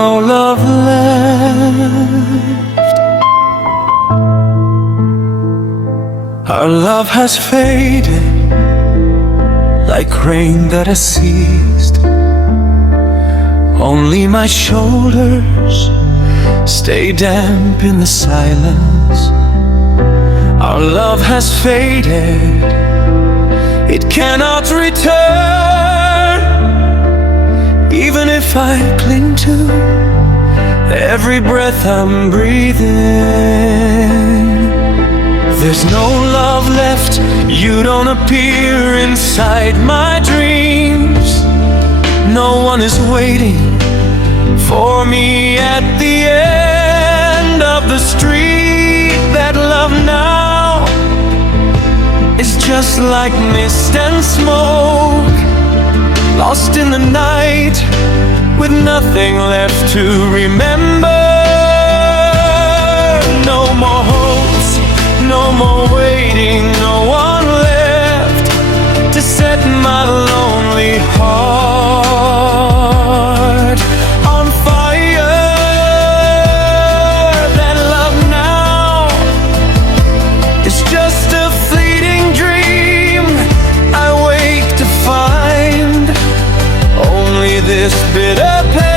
no love left. Our love has faded like rain that has ceased. Only my shoulders stay damp in the silence. Our love has faded, it cannot return. Even if I cling to every breath I'm breathing, there's no love left. You don't appear inside my dreams. No one is waiting for me at the end of the street. That love now is just like mist and smoke, lost in the night with nothing left to remember. No more hopes, no more waiting, no one left to set my lonely heart on fire. That love now is just a fleeting dream. I wake to find only this bitter pain.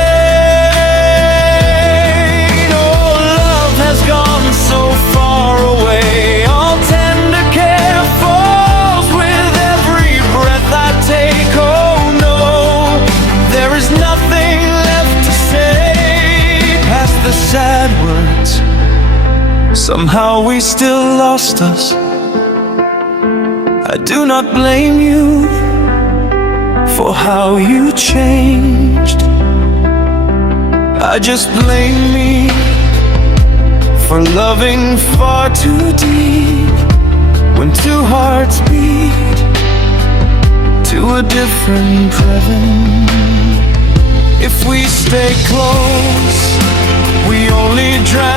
Oh, love has gone so far away. All tender care falls with every breath I take. Oh no, there is nothing left to say past the sad words. Somehow we still lost us. I do not blame you for how you changed. I just blame me for loving far too deep when two hearts beat to a different rhythm. If we stay close, we only drown.